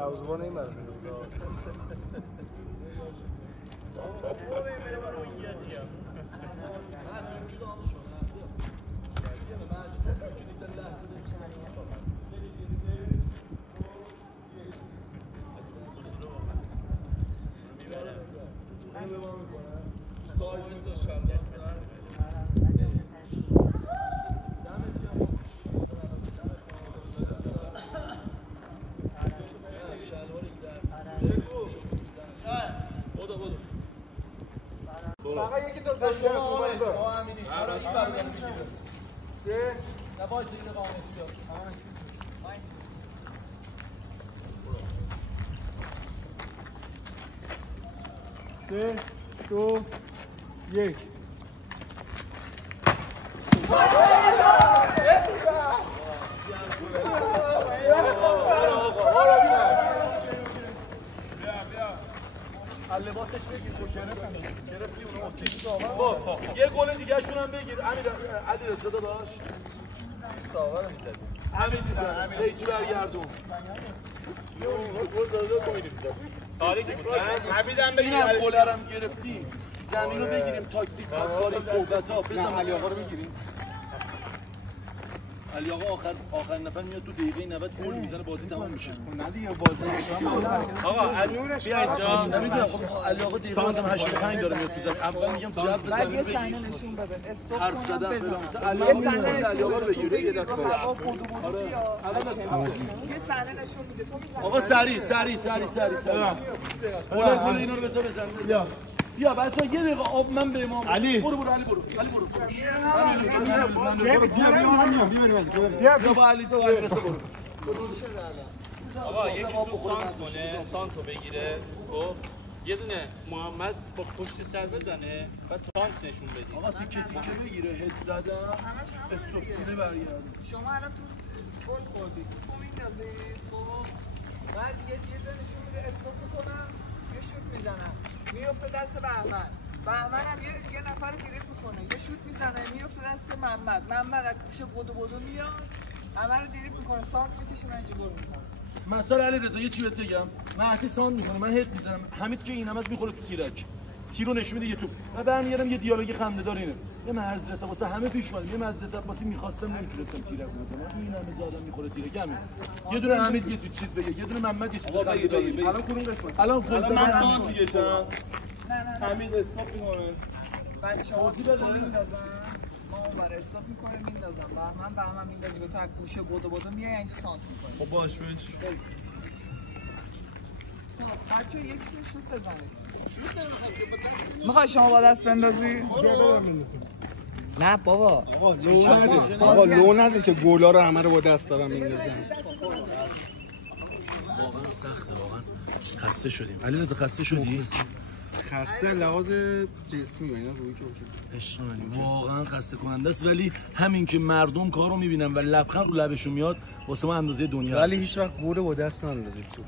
Navzuban این برده فقط یکی تو داشته امینی برای این برای سه نباید سیگنال قانونی داشت 3 2 1 لباسش بگیر گرفتی اونو یه گل دیگه شون هم بگیر امیر علیرضا داداش داور میزد همین میزد هیچی برگردون گل داده پایین میزد تاریخ بود حمیدم بگیر گلرم گرفتی زمین رو بگیریم تاکتیک از کار صحبت‌ها بزن علی آقا رو بگیریم علی آقا آخر نفر میاد تو دقیقه 90 گل میزنه بازی تمام میشه. نه دیگه بازی آقا بیا اینجا نمیدونم علی آقا دقیقه مثلا 85 داره میاد تو زمین اول میگم جواب بزن یه صحنه نشون بده استاپ حرف زدن مثلا علی آقا رو بگیره یه دفعه آره یه صحنه نشون میده آقا سری گل اینا رو بزن بیا بچه‌ها یه دقیقه آب من به امام علی برو علی برو بیا با علی تو علی رسه برو آقا یکی تو سانت کنه سانتو بگیره خب یه دونه محمد با پشت سر بزنه و سانت نشون بدید آقا تیکه بگیره هد زدن استوپسینه برگرده شما الان تو گل خوردید تو میندازید خب بعد یه جا نشون میده استاپ میکنم یه شوت میزنم میفته دست بهمن هم یه نفر گریپ میکنه یه شوت میزنه میفته دست محمد از گوشه بدو میاد همه رو دریپ میکنه سانت میکشه من اینجا گل میکنم مثلا علیرضا یه چی بهت بگم مهدی سانت میکنه من هد میزنم حمید که این همه میخوره تو تیرک تیرو نشون میده یه توپ من برمیگردم یه دیالوگ خنده‌دار اینه یه معذرت واسه همه پیش اومد یه معذرت واسه می‌خواستم نمیتونستم تیرک بزنم این همه زادم میخوره تیرک همین یه دونه حمید یه چیز بگه یه دونه محمد یه چیز بگه الان کدوم قسمت الان من سانت میکشم نه حمید استاپ میکنه بچه‌ها تو میندازن ما اونور استاپ میکنیم میندازم بهمن میندازی به تو از گوشه بدو میای اینجا سانت میکنی خب باش بچ بچه‌ها یکی شوت بزنید میخوای شما با دست بندازی؟ نه بابا آقا لو نده که گولا رو همه رو با دست دارم میندازن واقعا سخته واقعا خسته شدیم علیرضا خسته شدی؟ خسته لحاظ جسمی و اینا روی که عشق منی واقعا خسته کننده است ولی همین که مردم کارو میبینن و لبخند رو لبشون میاد واسه ما اندازه دنیا ولی هیچ وقت گوره با دست نندازید تو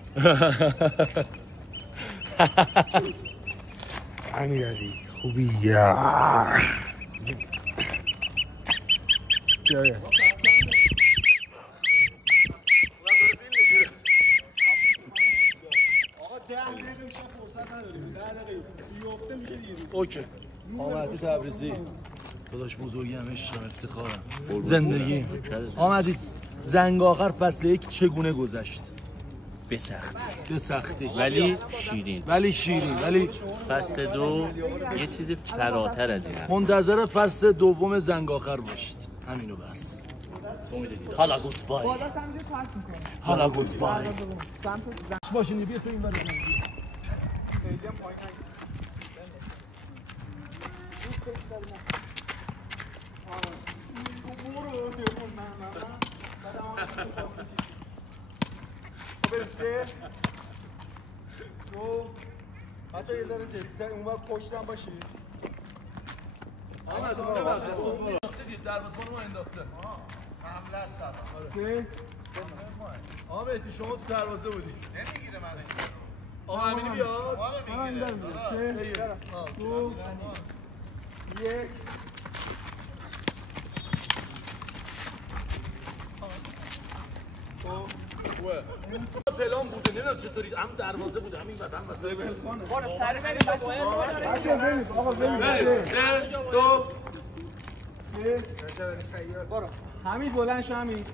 امیرعلی خوبی یا اوکی آمدی تبریزی داداش بزرگی هم عشقم افتخارم زندگی آمدید زنگ آخر فصل 1 چگونه گذشت به سختی ولی شیرین ولی فصل 2 یه چیز فراتر از اینه منتظر فصل دوم زنگ آخر باشید همینو بس حالا گود بای حالا گود بای باشین بیا تو این ور بریم 3 2 بچه‌ها یه ذره جدی‌تر اونور پشتم باشید احمد دروازه‌بان ما انداخته حمله است 3 آمدی شما تو دروازه بودی. نمیگیره من آقا امینی بیاد. من میگیره 3 2 1 پلان بوده نمیدونم چطوری هم دروازه بوده همین وقت هم واسه برو سری بریم بچه‌ها برید آقا برید 3 2 برو حمید بلند شو حمید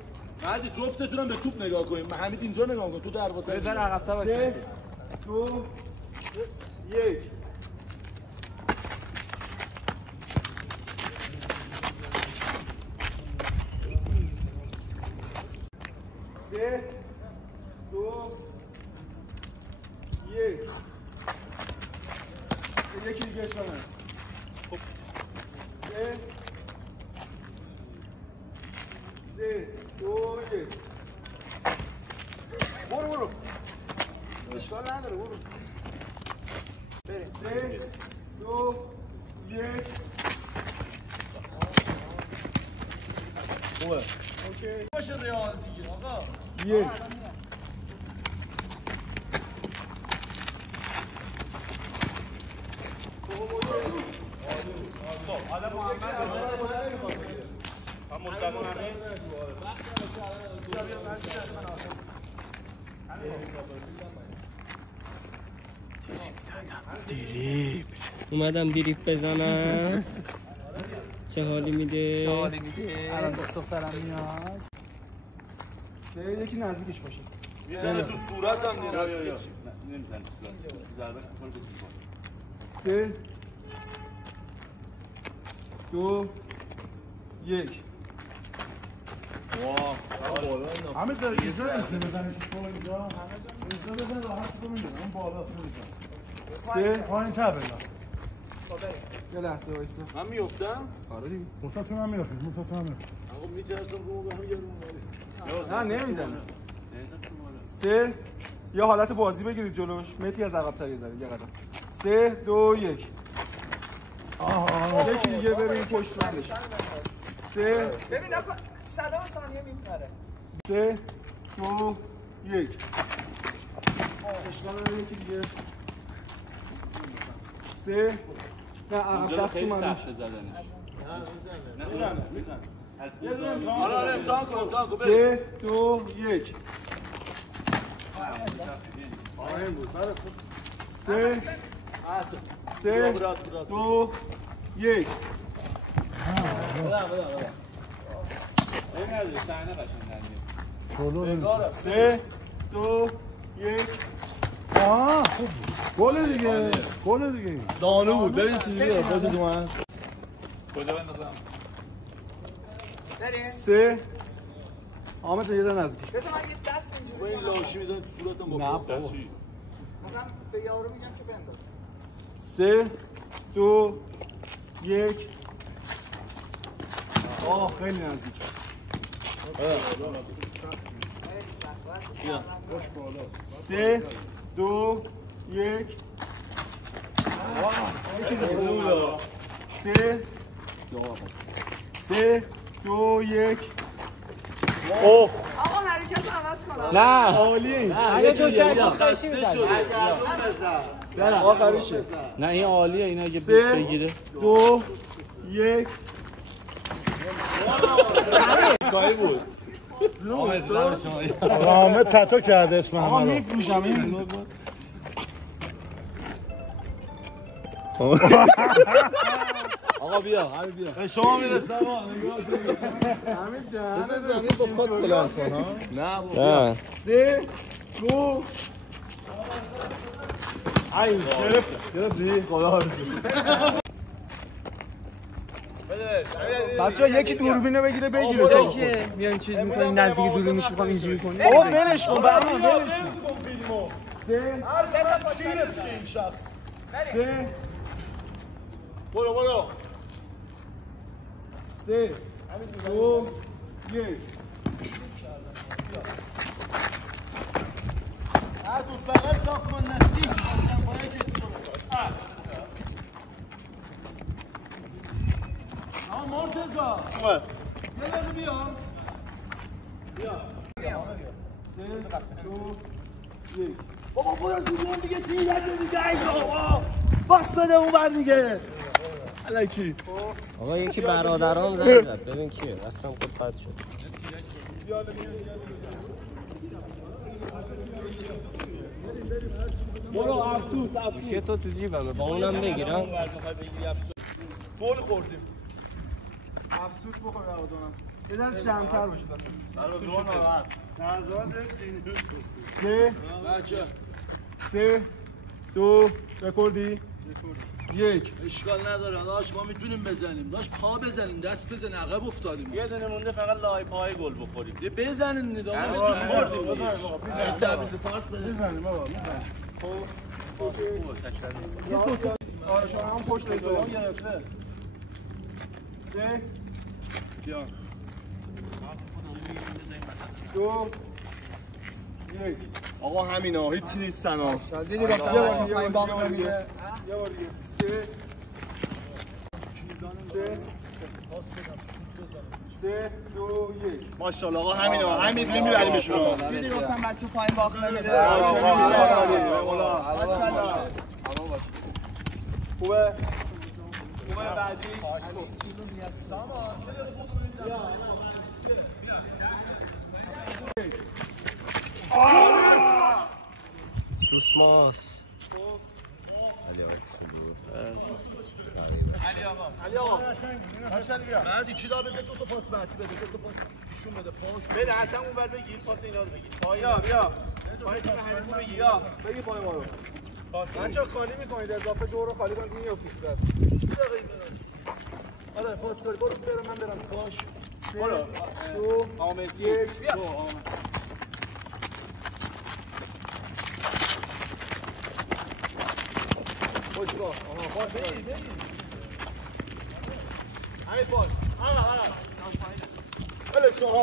بعد جفتتونم به توپ نگاه کنید حمید اینجا نگاه کن تو دروازه بذار عقب‌تر باش 3 2 1 3 2 1 یکی دیگه شما 3 2 1 برو اشکال نداره برو بریم 3 2 1 خوبه اوکی باشه ریال دیگه آقا 1 حالا محمد هم مصطفی اومدم دیریب بزنم چه حالی میده الان دوست دخترم میاد یکی نزدیکش باشه میزنه تو صورتم دیگه نمیزن تو صورت ضربه میکنه به تو 3 2 1 همه داره یه زن بزنش تو اینجا اینجا بزن راحت تو میدونم اون بالا تو میزن 3 پایین تر بزن یه لحظه وایسا من میافتم آره دیگه مصطفی من میرفت مصطفی من میرفت آقا میترسم رو به هم یه رو نه نمیزنه 3 یه حالت بازی بگیرید جلوش متی از عقب تر یه ذره یه قدم 3 2 1 یکی دیگه ببین پشت سرش 3 ببین نکن صدا ثانیه میپره 3 2 1 اشکال نداره یکی دیگه 3 نه عقب دست خیلی من سخته زدنش نه میزنه آره امتحان کن 3 2 1 3 3 2 1 این نداره صحنه قشنگ نمیاد 3 2 1 گل دیگه گل دیگه دانه بود ببین چیزی رو باز تو من کجا بندازم 3 آمد جان یه ذره نزدیکش بذار من یه دست اینجوری این لاشی میزنه تو صورتم نه بابا مثلا به یارو میگم که بنداز 3 2 1 خیلی نزدیک سه 2 1 3 2 1 آقا حرکت عوض کنم نه عالیه اگه تو شاید خسته شده آخریشه نه این عالیه این اگه سه. بگیره 2 1 کاری بود حامد تتو کرده اسم آقا همه رو میفروشم این آقا بیا همین بیا به شما میرسه آقا همین ده زمین با پات بلند کن ها نه بابا 3 2 ای گرفتی خدا بچه‌ها یکی دوربینو بگیره بگیره که میان چیز میکنیم نزدیک دورو میشه میخوام اینجوری کنیم بابا ولش کن برام ولش کن 3 3 برو 3 2 1 هر دوست بغل ساختمان نزدیک با یکی مرتضی یه دقیقه بیا 2 1 بابا برو دور دیگه تیرک دیگه ای بابا بس بده اون بر دیگه الکی آقا یکی برادرام زنگ زد ببین کیه اصلا خود قطع شد برو افسوس گوشی تو جیبمه با اونم بگیرم گل خوردیم افسوس بخور برادرم بذار جمع‌تر باشه بچه 3 2 رکوردی 1 اشکال نداره داش ما میتونیم بزنیم داش پا بزنیم دست بزن عقب افتادیم یه دونه مونده فقط لای پای گل بخوریم. یه بزنین داداش تعویض پاس بده بزنیم بابا آره شما هم پشت ایستادن گرفته 3 بیا 2 1 آقا همینا هیچی نیستن ها. دیدی گفتم بچه پایین باقی نمیده یه بار دیگه 3 2 1 ماشاءالله آقا همینا همین میبریمشون. دیدی گفتم بچه پایین باقی نمیده خوبه بعدی سوسماس علی آقا بعد کی دا بزن دو تا پاس بعدی بده دو تا پاس ایشون بده پاش بده اصلا اون ور بگیر پاس اینا رو بگیر. بیا پای تیم حریفو بگیر. بیا بگی پای ما رو بچه خالی میکنید اضافه دو رو خالی کنید میافتید دست آره پاس کاری برو برم من برم پاش 3 2 آمد 1 خوش با آها پاس بگیر همین پاس آها بلش کن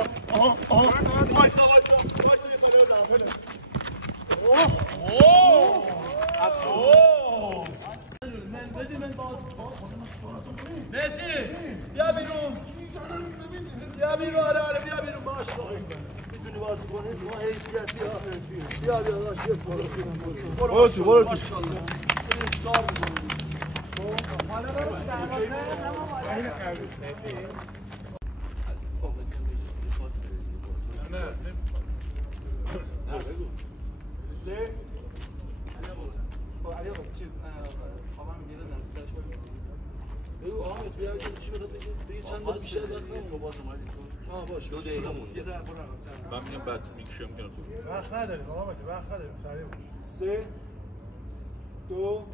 مهدی بیا بیرون بیا بیرون آره بیا بیرون باش میتونی بازی کنی شما حیثیتی ها بیا داشت یک برو تو ماشاءالله ببین چیکار می‌کنی حالا برو سه علی آقا چیز خواهم میگه نزدیکش کنید بگو آمد بیا چی بخواد بگی چند دقیقه بیشتر وقت نمون باز اومدی باش 2 دقیقه مونده من میگم بعد میکشم کنار تو. وقت نداریم آقا وقت نداریم سریع باش 3 2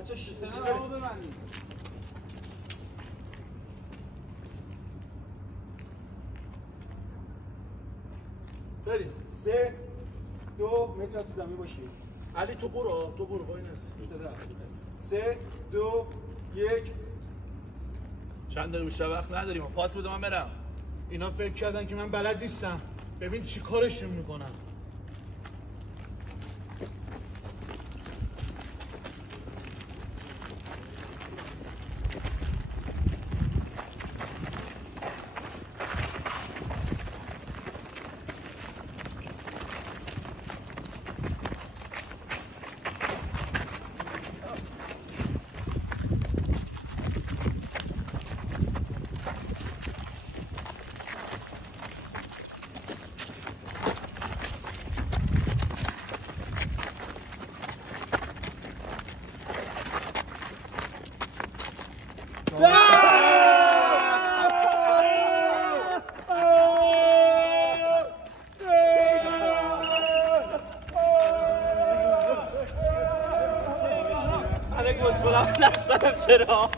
بچه سنه رو ببندید بریم 3 2 متر تو زمین باشید علی تو برو وای نس 3 2 1 چند دقیقه بیشتر وقت نداریم. پاس بده من برم. اینا فکر کردن که من بلد نیستم ببین چی کارشون میکنم چرا؟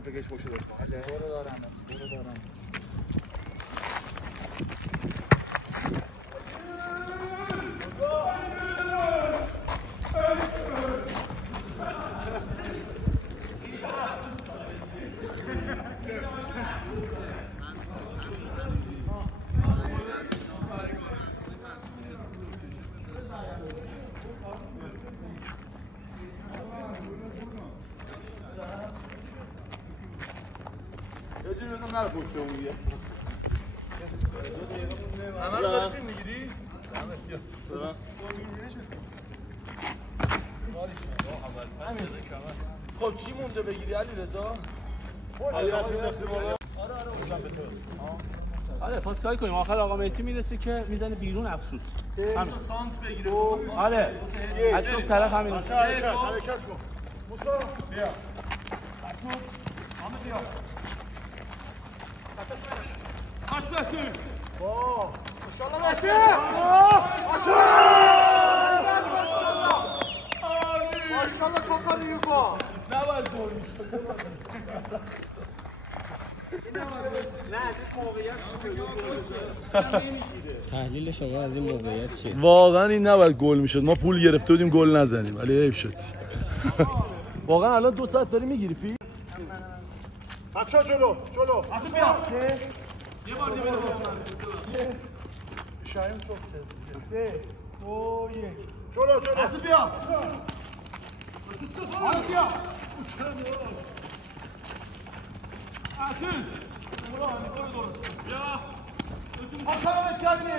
بگیش باشه لطفا برو دارم یه جوری بزن نره پشت اون دیگه همه رو داری فیلم میگیری؟ خب چی مونده بگیری علی رضا؟ علی رسول دستی بالا آره پس کاری کنیم آخر آقا مهدی میرسه که میزنه بیرون افسوس همین سانت بگیره آره از چوب طرف همین حرکت کن موسا بیا تحلیلش آقا از این موقعیت چیه؟ واقعا این نباید گل میشد ما پول گرفته بودیم گل نزنیم ولی حیف شد واقعا الان 2 ساعت داری میگیری فیلم بچه‌ها جلو اصلا بیا یه بار شایم سفته 3 2 1 جلو اصلا بیا حالا بیا اصیل برو درست بیا حسابت کردی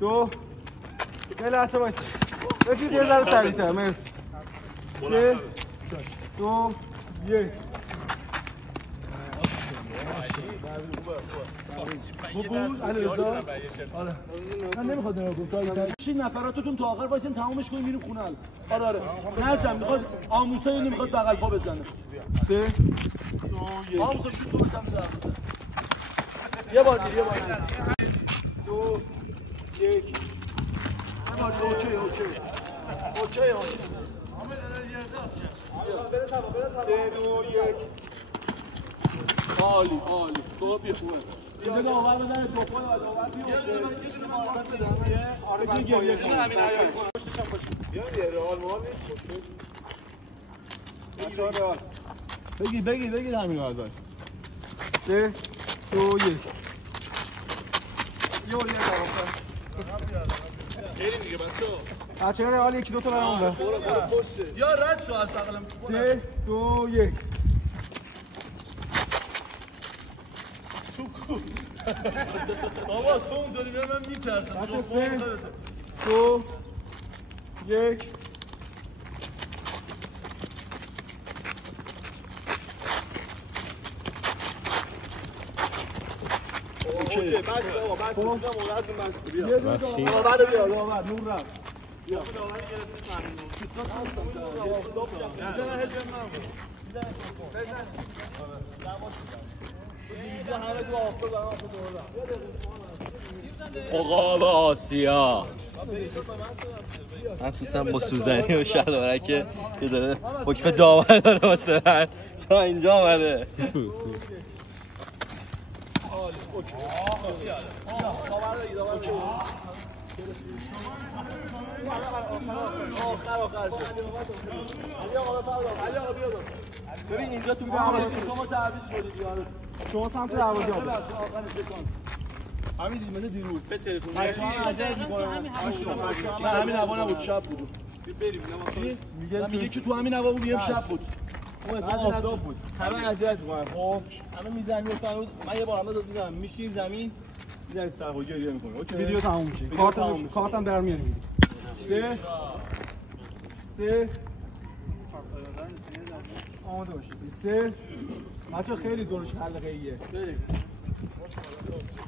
دو یه لحظه بایستی بفید یه ذره سریع‌تر مرسی 3 2 1 بود علی رضا آره من نمیخواد نگاه کنم شین نفراتتون تا آخر وایسین تمامش کنیم میریم خونه آره نزن میخواد آموسا اینو میخواد بغل پا بزنه 3 2 آموسا شوت رو بزن یه بار دیگه 2 1 اوکی عالی تو بیا خوبه اینجا داور بزنه توپا داور بیاد یه دونه بالا بزنه آره بگیر همین عیار بیا رئال مال نیست بگیر همین ازش 3 2 1 بریم دیگه بچه‌ها بچه‌ها رئال 1 2 تا برام بده یا رد شو از بغلم 3 2 1 بابا تو اونطوری میاد من میترسم بچه 3 2 1 اوکی بس آقا بس مولاتون بس بیا داور بیا داور نور رفت بیا داور گرفت عقاب آسیا مخصوصا با سوزنی و شلوارک که داره حکم داور داره واسه من تا اینجا آمده ببین اینجا تو شما تعویض شدید یارو شما سمت دروازه آقا آخر سکانس همین دیگه دیروز به تلفن بچه‌ها اذیت می‌کنن نه همین هوا نبود شب بود بریم میگه که تو همین هوا بود بیام شب بود اون آفتاب بود همه اذیت می‌کنن خب همه میزنن میفتن من یه بار هم داد میزنم میشین زمین میزنی سرخو گریه می‌کنی اوکی ویدیو تموم میشه کارتم در میاری 3 آماده باشید 3 بچه‌ها خیلی دورش حلقه ایه بریم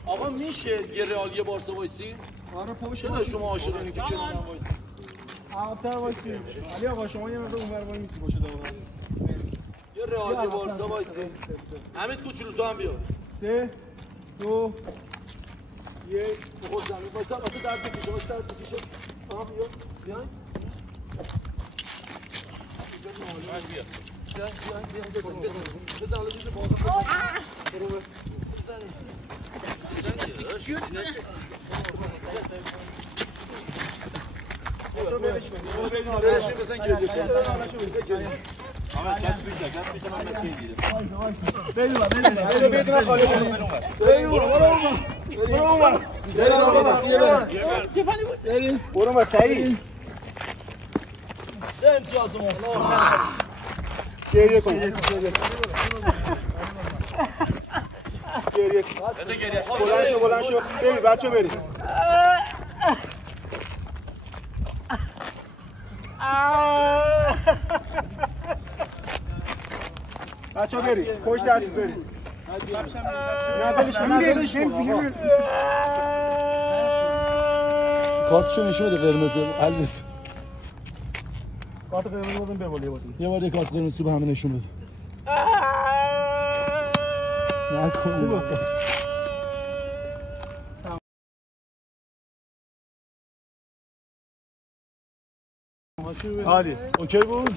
آقا میشه یه رئال یه بارسا وایسین آره پا بشه چرا شما عاشقینی که کنار هم وایسین عقب‌تر وایسید علی آقا شما یه مقدار اونور وای میسی باشه داور یه رئال یه بارسا وایسی حمید کوچولو تو هم بیا 3 2 1 خود زمین واسه درد بکشه واسه درد بکشه آها بیا بیاین بزن حالا دیگه بالا بزن بزن گریه کن برو با سعید سه امتیاز گریه کن بلند شو بریم بچه بریم بچه بریم پشت دست بریم نه بلش کن کارتشو نشون بده قرمز البس کارت قرمز بودم ببال یه بار یه کارت قرمز تو به همه نشون بده نکن عالی اوکی بود